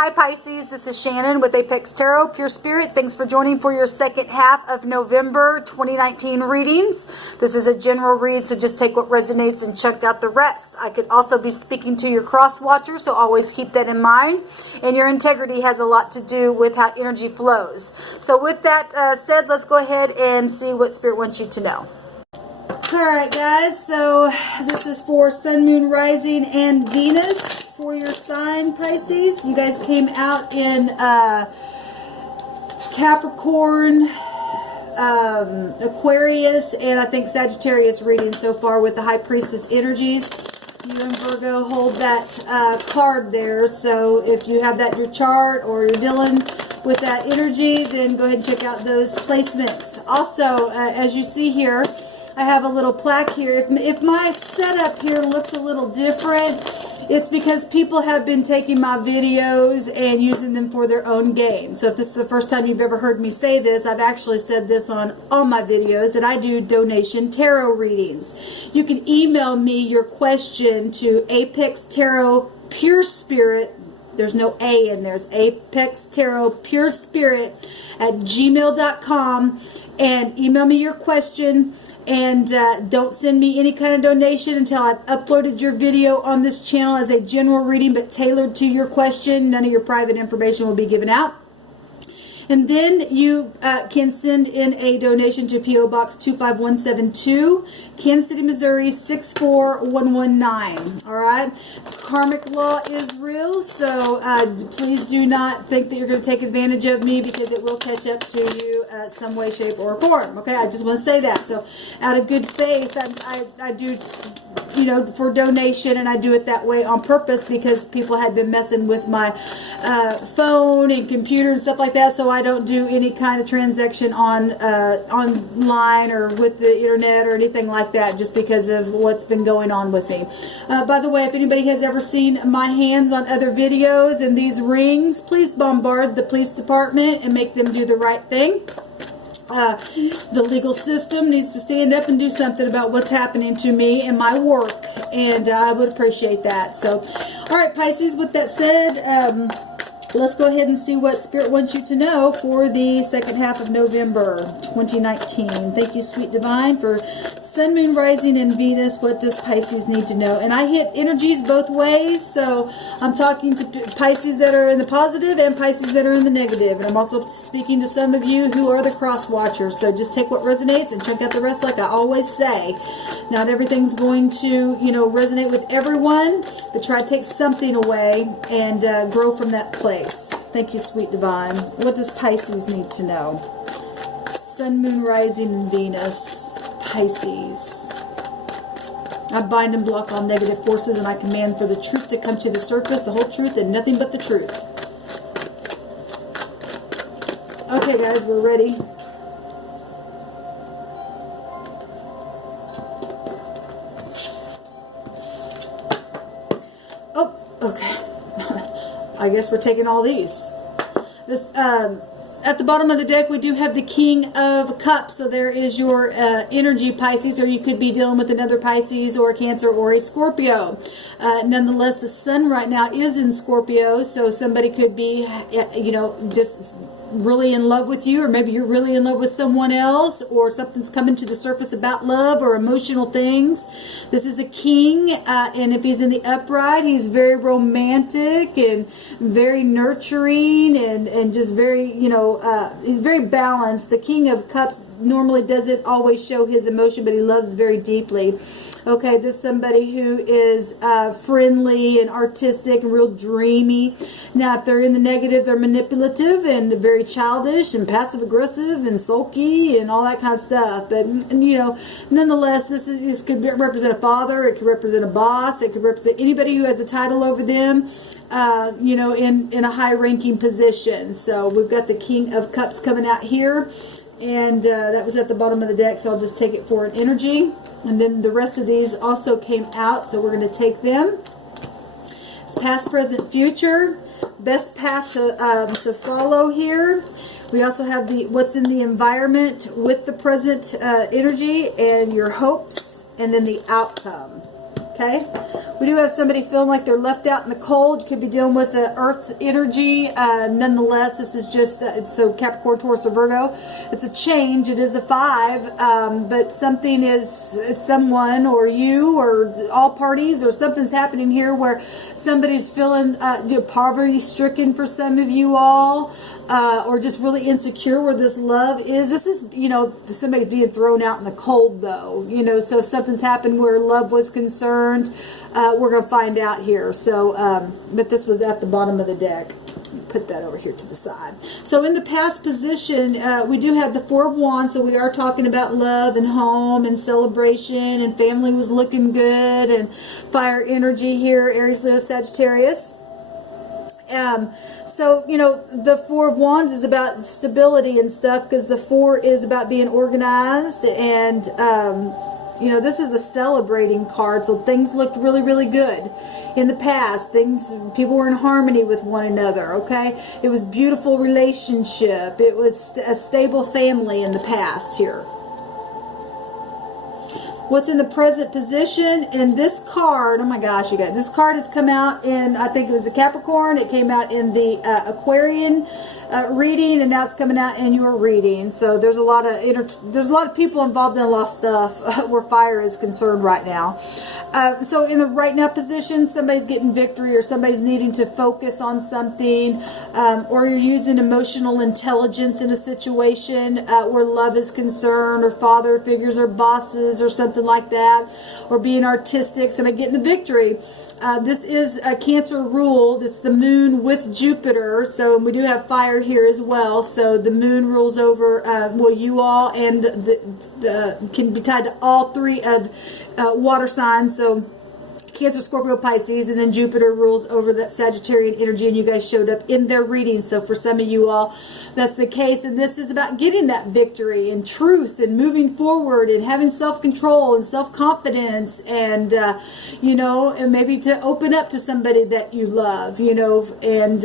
Hi Pisces, this is Shannon with Apex Tarot, Pure Spirit. Thanks for joining for your second half of November 2019 readings. This is a general read, so just take what resonates and check out the rest. I could also be speaking to your cross watcher, so always keep that in mind. And your integrity has a lot to do with how energy flows. So with that said, let's go ahead and see what Spirit wants you to know. Alright guys, so this is for Sun, Moon, Rising, and Venus for your sign, Pisces. You guys came out in Capricorn, Aquarius, and I think Sagittarius reading so far with the High Priestess energies. You and Virgo hold that card there, so if you have that in your chart or you're dealing with that energy, then go ahead and check out those placements. Also, as you see here, I have a little plaque here. If my setup here looks a little different, it's because people have been taking my videos and using them for their own game. So if this is the first time you've ever heard me say this, I've actually said this on all my videos, that I do donation tarot readings. You can email me your question to ApexTarotpurespirit. There's no A in there. It's ApexTarotpurespirit at gmail.com, and email me your question. And don't send me any kind of donation until I've uploaded your video on this channel as a general reading, but tailored to your question. None of your private information will be given out. And then you can send in a donation to P.O. Box 25172, Kansas City, Missouri 64119. All right. Karmic law is real, so please do not think that you're going to take advantage of me, because it will catch up to you some way, shape, or form. Okay, I just want to say that. So out of good faith, I do, you know, for donation, and I do it that way on purpose because people had been messing with my phone and computer and stuff like that. So I don't do any kind of transaction on online or with the internet or anything like that, just because of what's been going on with me. By the way, if anybody has ever seen my hands on other videos and these rings, please bombard the police department and make them do the right thing. The legal system needs to stand up and do something about what's happening to me and my work, and I would appreciate that. So, all right, Pisces, with that said, let's go ahead and see what Spirit wants you to know for the second half of November 2019. Thank you, Sweet Divine, for Sun, Moon, Rising, and Venus. What does Pisces need to know? And I hit energies both ways, so I'm talking to Pisces that are in the positive and Pisces that are in the negative. And I'm also speaking to some of you who are the cross watchers. So just take what resonates and check out the rest, like I always say. Not everything's going to, you know, resonate with everyone, but try to take something away and grow from that place. Thank you, Sweet Divine. What does Pisces need to know? Sun, Moon, Rising, and Venus. Pisces. I bind and block all negative forces, and I command for the truth to come to the surface, the whole truth, and nothing but the truth. Okay, guys, we're ready. Oh, okay. I guess we're taking all these. This, at the bottom of the deck, we do have the King of Cups. So there is your energy, Pisces, or you could be dealing with another Pisces or a Cancer or a Scorpio. Nonetheless, the Sun right now is in Scorpio, so somebody could be, you know, just really in love with you, or maybe you're really in love with someone else, or something's coming to the surface about love or emotional things. This is a king, and if he's in the upright, he's very romantic and very nurturing and just very, you know, he's very balanced. The King of Cups normally doesn't always show his emotion, but he loves very deeply. Okay, this is somebody who is friendly and artistic and real dreamy. Now, if they're in the negative, they're manipulative and very childish and passive aggressive and sulky and all that kind of stuff. But, you know, nonetheless, this could represent a father, it could represent a boss, it could represent anybody who has a title over them, you know, in a high ranking position. So we've got the King of Cups coming out here, and that was at the bottom of the deck, so I'll just take it for an energy. And then the rest of these also came out, so we're going to take them. It's past, present, future. Best path to follow here. We also have the what's in the environment with the present energy, and your hopes, and then the outcome. okay? We do have somebody feeling like they're left out in the cold. Could be dealing with the earth energy. Nonetheless, this is just, so Capricorn, Taurus, or Virgo. It's a change. It is a 5, but something is, someone or you or all parties or something's happening here where somebody's feeling poverty-stricken for some of you all, or just really insecure where this love is. This is, somebody being thrown out in the cold, though. So if something's happened where love was concerned, we're going to find out here. So, but this was at the bottom of the deck. Put that over here to the side. So in the past position, we do have the 4 of Wands. So we are talking about love and home and celebration, and family was looking good, and fire energy here, Aries, Leo, Sagittarius. So, the 4 of Wands is about stability and stuff, because the 4 is about being organized, and, this is a celebrating card, so things looked really, really good in the past. People were in harmony with one another, okay? It was beautiful relationship. It was a stable family in the past here. What's in the present position? And this card, oh my gosh, you guys, this card has come out in, I think it was the Capricorn. It came out in the Aquarian reading, and now it's coming out in your reading. So there's a lot of people involved in a lot of stuff where fire is concerned right now. So in the right now position, somebody's getting victory, or somebody's needing to focus on something, or you're using emotional intelligence in a situation where love is concerned, or father figures, or bosses, or something like that, or being artistic, somebody getting the victory. This is a Cancer ruled. It's the moon with Jupiter, so we do have fire here as well. So the moon rules over, you all, and can be tied to all 3 of water signs. So Cancer, Scorpio, Pisces, and then Jupiter rules over that Sagittarian energy, and you guys showed up in their reading. So for some of you all, that's the case, and this is about getting that victory and truth and moving forward and having self-control and self-confidence, and and maybe to open up to somebody that you love, and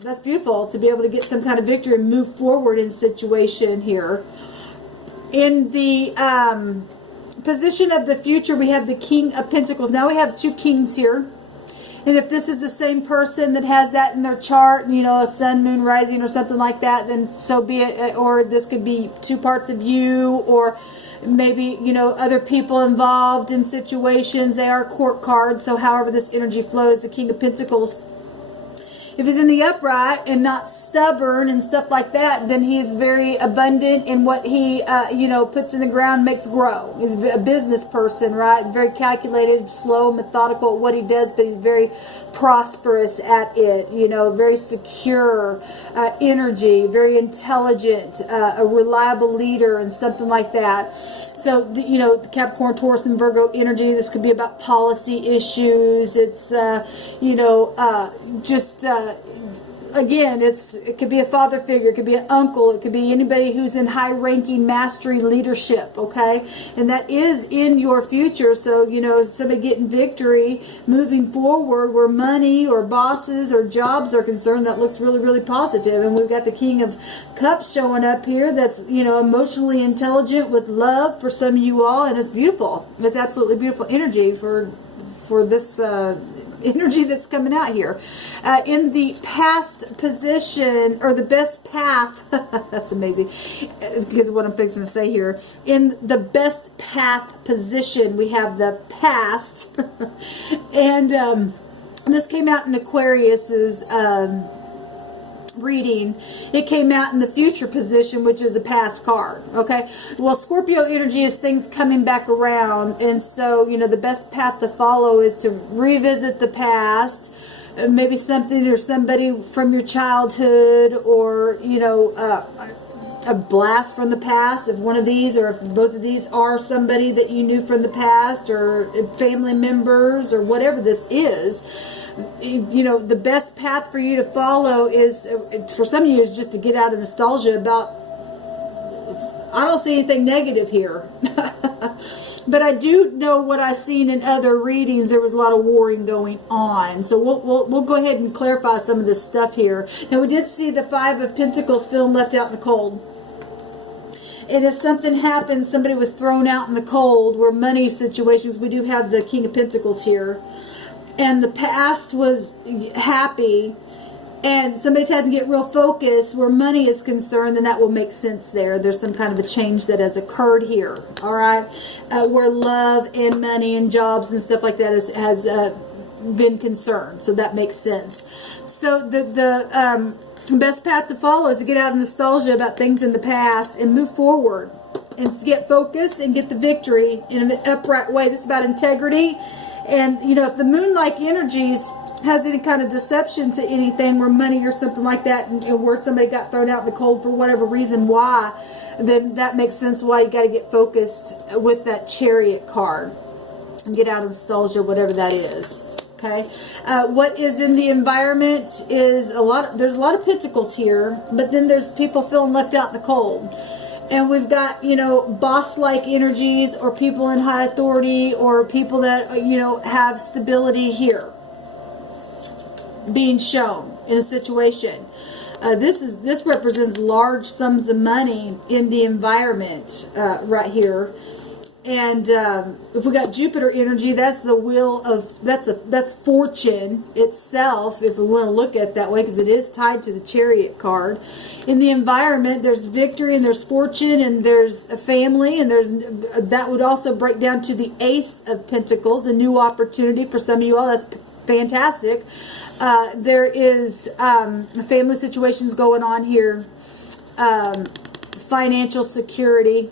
that's beautiful to be able to get some kind of victory and move forward in situation here. In the position of the future, we have the King of Pentacles. Now we have 2 kings here, and if this is the same person that has that in their chart, a sun, moon, rising, or something like that, then so be it. Or this could be 2 parts of you, or maybe other people involved in situations. They are court cards, so however this energy flows, the King of Pentacles, if he's in the upright and not stubborn and stuff like that, then he is very abundant in what he, puts in the ground, makes grow. He's a business person, right? Very calculated, slow, methodical at what he does, but he's very prosperous at it, very secure energy, very intelligent, a reliable leader, and something like that. So, the Capricorn, Taurus, and Virgo energy, this could be about policy issues. It's, again, it could be a father figure, it could be an uncle, it could be anybody who's in high-ranking mastery leadership, okay? And that is in your future. So, somebody getting victory, moving forward, where money or bosses or jobs are concerned, that looks really, really positive. And we've got the King of Cups showing up here. That's, emotionally intelligent with love for some of you all, and it's beautiful. It's absolutely beautiful energy for this energy that's coming out here. In the past position, or the best path, that's amazing, because what I'm fixing to say here. In the best path position, we have the past, and this came out in Aquarius's reading. It came out in the future position, which is a past card. Okay, well, Scorpio energy is things coming back around, and so the best path to follow is to revisit the past, maybe something or somebody from your childhood, or a blast from the past, if one of these, or if both of these are somebody that you knew from the past, or family members, or whatever this is. The best path for you to follow is, for some of you, is just to get out of nostalgia about, I don't see anything negative here. But I do know what I've seen in other readings. There was a lot of warring going on. So we'll go ahead and clarify some of this stuff here. Now, we did see the 5 of Pentacles feeling left out in the cold. And if something happens, somebody was thrown out in the cold, where money situations, we do have the King of Pentacles here, and the past was happy, and somebody's had to get real focused where money is concerned, then that will make sense there. There's some kind of a change that has occurred here, all right? Where love and money and jobs and stuff like that has been concerned, so that makes sense. So the best path to follow is to get out of nostalgia about things in the past and move forward and get focused and get the victory in an upright way. This is about integrity. And, you know, if the moon-like energies has any kind of deception to anything, where money or something like that, and where somebody got thrown out in the cold for whatever reason, why, then that makes sense why you got to get focused with that Chariot card and get out of nostalgia, whatever that is. Okay, what is in the environment is there's a lot of pentacles here, but then there's people feeling left out in the cold. And we've got, you know, boss-like energies, or people in high authority, or people that, you know, have stability here being shown in a situation. This represents large sums of money in the environment right here. And if we got Jupiter energy, that's the wheel of, that's fortune itself, if we want to look at it that way, because it is tied to the Chariot card. In the environment, there's victory, and there's fortune, and there's a family, and that would also break down to the Ace of Pentacles, a new opportunity for some of you all. That's fantastic. There is family situations going on here, financial security,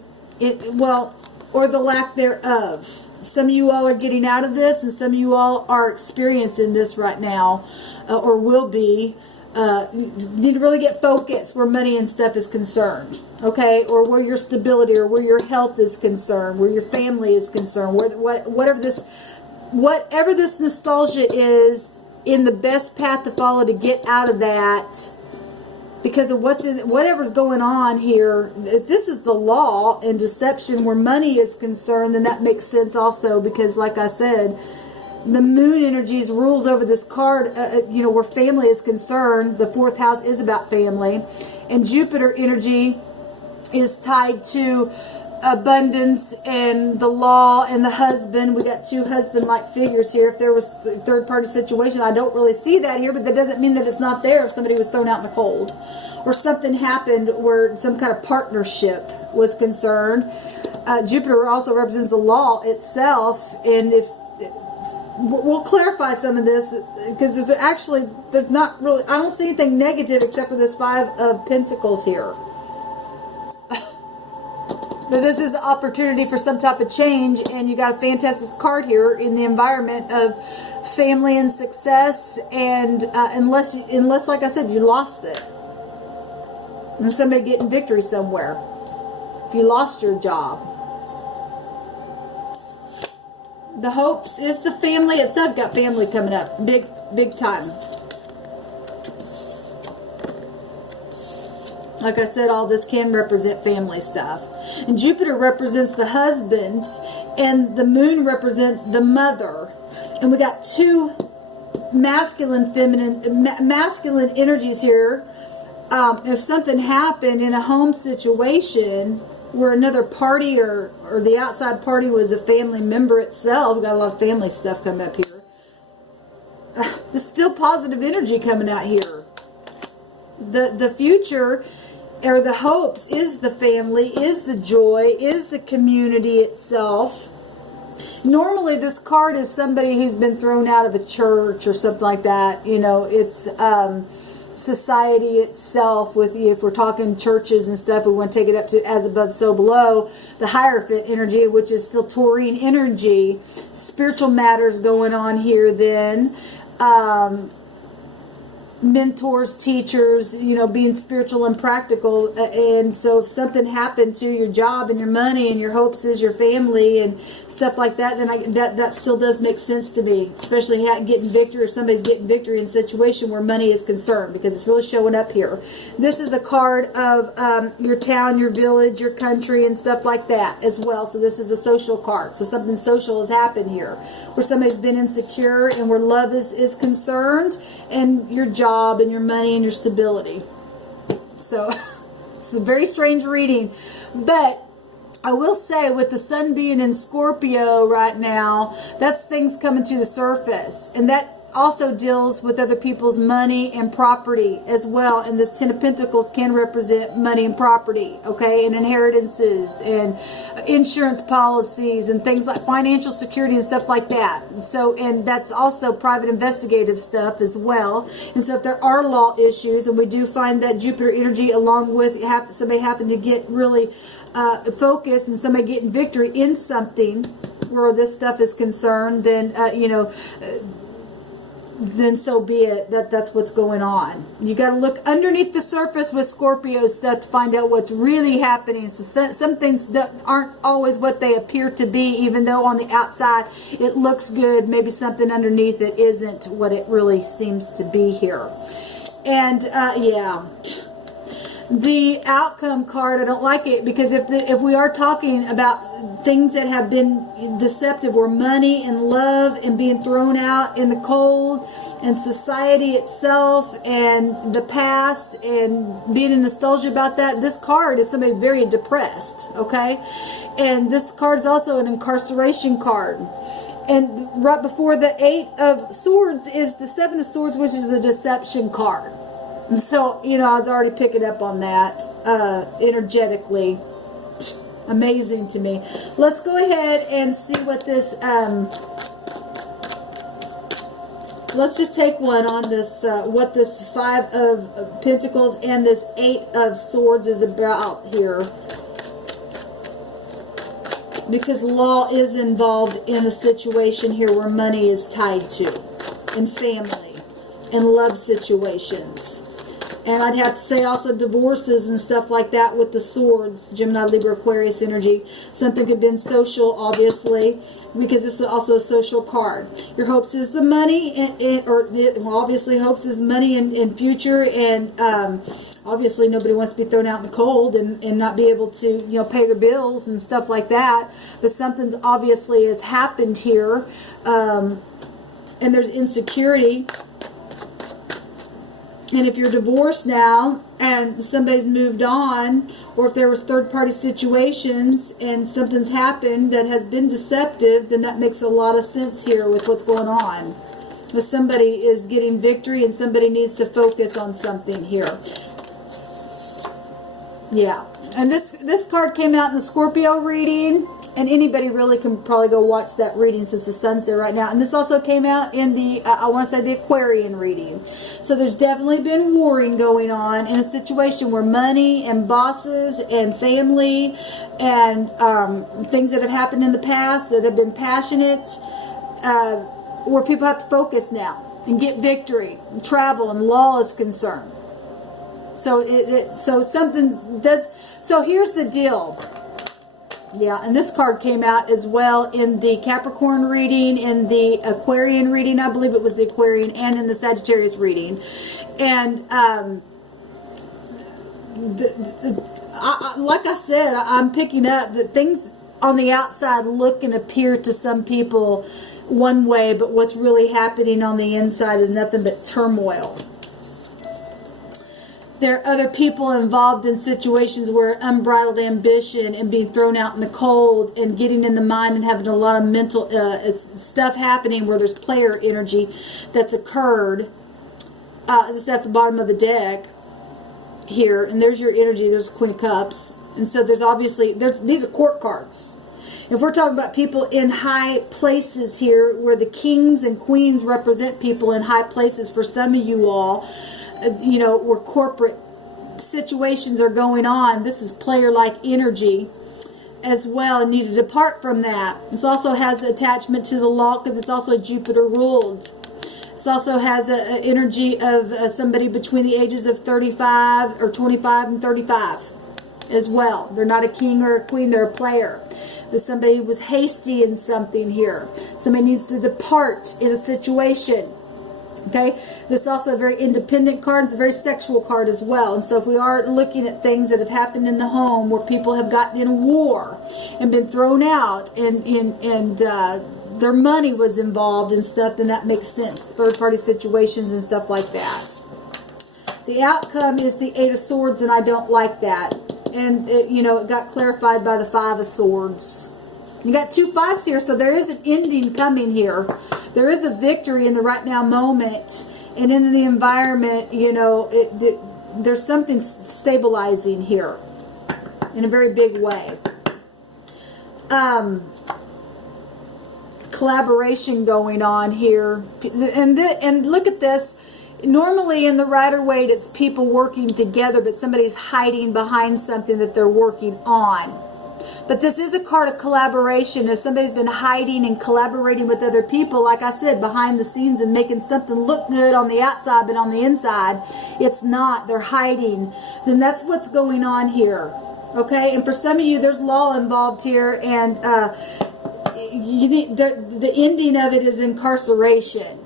or the lack thereof. Some of you all are getting out of this, and some of you all are experiencing this right now, or will be. You need to really get focused where money and stuff is concerned, okay? Or where your stability, or where your health is concerned, where your family is concerned, whatever this nostalgia is, in the best path to follow to get out of that. Because of whatever's going on here, if this is the law and deception where money is concerned, then that makes sense also, because like I said, the moon energies rules over this card, you know, where family is concerned. The 4th house is about family. And Jupiter energy is tied to abundance and the law and the husband. We got 2 husband-like figures here. If there was a third-party situation, I don't really see that here, but that doesn't mean that it's not there if somebody was thrown out in the cold, or something happened where some kind of partnership was concerned. Jupiter also represents the law itself, and if we'll clarify some of this, because there's not really, I don't see anything negative except for this 5 of Pentacles here. But this is the opportunity for some type of change, and you got a fantastic card here in the environment of family and success, and unless like I said, you lost it, and somebody getting victory somewhere. If you lost your job, the hopes is the family itself. Got family coming up, big time. Like I said, all this can represent family stuff. And Jupiter represents the husband, and the moon represents the mother. And we got 2 masculine energies here. If something happened in a home situation where another party or the outside party was a family member itself, we got a lot of family stuff coming up here. There's still positive energy coming out here. The future, or the hopes, is the family, is the joy, is the community itself. Normally this card is somebody who's been thrown out of a church or something like that. You know, it's society itself. With, if we're talking churches and stuff, we want to take it up to as above so below, the Hierophant energy, which is still Taurine energy. Spiritual matters going on here then. Mentors, teachers, you know, being spiritual and practical. And so if something happened to your job and your money and your hopes is your family and stuff like that, then that still does make sense to me, especially getting victory, or somebody's getting victory in a situation where money is concerned, because it's really showing up here. This is a card of your town, your village, your country, and stuff like that as well. So this is a social card. So something social has happened here, where somebody's been insecure and where love is concerned, and your job and your money and your stability. So It's a very strange reading. But I will say, with the sun being in Scorpio right now, that's things coming to the surface. And that also deals with other people's money and property as well. And this Ten of Pentacles can represent money and property, okay, and inheritances and insurance policies and things like financial security and stuff like that. So, and that's also private investigative stuff as well. And so if there are law issues, and we do find that Jupiter energy, along with somebody having to get really focused and somebody getting victory in something where this stuff is concerned, then then so be it. That's what's going on. You got to look underneath the surface with Scorpio stuff to find out what's really happening. So some things that aren't always what they appear to be, even though on the outside it looks good. Maybe something underneath it isn't what it really seems to be here. And yeah, the outcome card, I don't like it, because if we are talking about things that have been deceptive, or money and love and being thrown out in the cold, and society itself and the past and being in nostalgia about that, this card is somebody very depressed, okay? And this card is also an incarceration card. And right before the Eight of Swords is the Seven of Swords, which is the deception card. So, you know, I was already picking up on that energetically. Amazing to me. Let's go ahead and see what this, let's just take one on this, what this Five of Pentacles and this Eight of Swords is about here. Because law is involved in a situation here where money is tied to, and family, and love situations. And I'd have to say also divorces and stuff like that with the swords, Gemini, Libra, Aquarius energy. Something could have been social, obviously, because this is also a social card. Your hopes is the money, obviously hopes is money in future, and obviously nobody wants to be thrown out in the cold and not be able to, you know, pay their bills and stuff like that. But something's obviously has happened here, and there's insecurity. And if you're divorced now and somebody's moved on, or if there was third-party situations and something's happened that has been deceptive, then that makes a lot of sense here with what's going on. But somebody is getting victory and somebody needs to focus on something here. Yeah. And this card came out in the Scorpio reading. And anybody really can probably go watch that reading since the sun's there right now. And this also came out in the, I want to say, the Aquarian reading. So there's definitely been warring going on in a situation where money and bosses and family and things that have happened in the past that have been passionate, where people have to focus now and get victory and travel, and law is concerned. So so something does. So here's the deal. Yeah, and this card came out as well in the Capricorn reading, in the Aquarian reading, I believe it was the Aquarian, and in the Sagittarius reading. And like I said, I'm picking up that things on the outside look and appear to some people one way, but what's really happening on the inside is nothing but turmoil. There are other people involved in situations where unbridled ambition and being thrown out in the cold and getting in the mind and having a lot of mental stuff happening where there's player energy that's occurred. This is at the bottom of the deck here. And there's your energy. There's Queen of Cups. And so there's obviously, these are court cards. If we're talking about people in high places here, where the kings and queens represent people in high places for some of you all, you know, where corporate situations are going on, this is player-like energy as well. Need to depart from that. This also has attachment to the law because it's also Jupiter ruled. This also has an energy of somebody between the ages of 35 or 25 and 35 as well. They're not a king or a queen, they're a player. That somebody was hasty in something here. Somebody needs to depart in a situation. Okay, this is also a very independent card. It's a very sexual card as well. And so if we are looking at things that have happened in the home where people have gotten in a war and been thrown out and their money was involved and stuff, then that makes sense. Third-party situations and stuff like that. The outcome is the Eight of Swords, and I don't like that. and it, you know, it got clarified by the 5 of Swords. You got 2 5s here, so there is an ending coming here. There is a victory in the right now moment, and in the environment, you know, there's something stabilizing here in a very big way. Collaboration going on here, and look at this. Normally in the Rider-Waite, it's people working together, but somebody's hiding behind something that they're working on. But this is a card of collaboration. If somebody's been hiding and collaborating with other people, like I said, behind the scenes and making something look good on the outside, but on the inside, it's not. They're hiding. Then that's what's going on here. Okay? And for some of you, there's law involved here, and you need the ending of it is incarceration.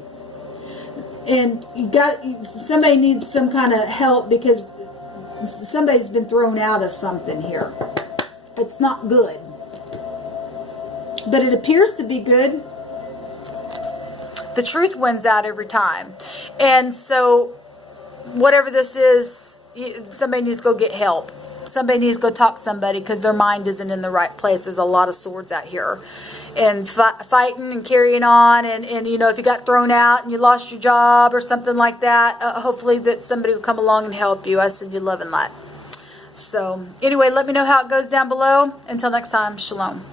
And somebody needs some kind of help because somebody's been thrown out of something here. It's not good. But it appears to be good. The truth wins out every time. And so, whatever this is, somebody needs to go get help. Somebody needs to go talk to somebody because their mind isn't in the right place. There's a lot of swords out here. And fighting and carrying on. And you know, if you got thrown out and you lost your job or something like that, hopefully that somebody will come along and help you. I send you love and light. So, anyway, let me know how it goes down below. Until next time, shalom.